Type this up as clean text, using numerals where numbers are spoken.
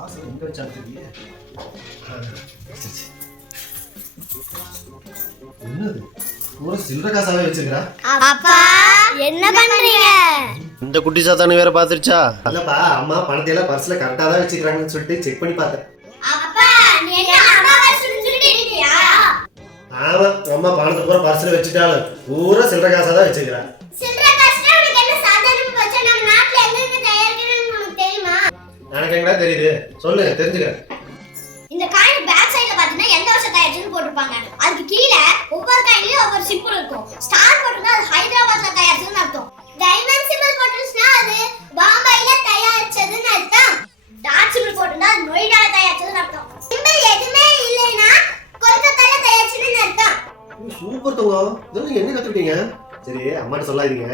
காசு எங்க வச்சாலும் தெரியல. என்னது பூரா சில்லற காசாவே வச்சிருக்கா? அப்பா என்ன பண்றீங்க? இந்த குட்டி சாத்தானு வேற பாத்துருச்சா? இல்லப்பா, அம்மா பணத்தை எல்லாம் பர்ஸ்ல கரெக்டா தான் வச்சிருக்காங்கன்னு சொல்லிட்டு செக் பண்ணி பார்த்தேன். அப்பா நீ என்ன அம்மா பர்ஸ்னு சொல்லிட்டீயா? ஆமா, அம்மா பணத்தை பூரா பர்ஸ்ல வச்சிட்டாலும் பூரா சில்லற காசா தான் வச்சிருக்கா. சில்லற காசுனா உனக்கு என்ன சாதாரண பச்சை நம்ம நாட்டுல எங்க தயாரிக்கணும்னு உனக்கு தெரியுமா? எனக்கு எங்கடா தெரியுது, சொல்லு தெரிஞ்சுக்க. இந்த காயின் பேக் சைடுல பாத்தீங்கன்னா எந்த வருஷம் தயாரிச்சதுன்னு போட்டுருப்பாங்க. அதுக்கு கீழ ஒவ்வொரு காயின்லயும் ஒவ்வொரு சிம்பிள் இருக்கும். ஸ்டார் போட்டுனா அது ஹைதராபாத்ல தயாரிச்சதுன்னு அர்த்தம். டைமண்ட் சிம்பிள் போட்டுச்சுனா அது பாம்பேல தயாரிச்சதுன்னு அர்த்தம். டாட் சிம்பிள் போட்டுனா அது நொய்டால தயாரிச்சதுன்னு அர்த்தம். சிம்பிள் எதுமே இல்லைனா கொல்கத்தால தயாரிச்சதுன்னு அர்த்தம். சூப்பர் தங்கம், இதெல்லாம் என்ன கத்துக்கிட்டீங்க? சரி அம்மாட்ட சொல்லாதீங்க.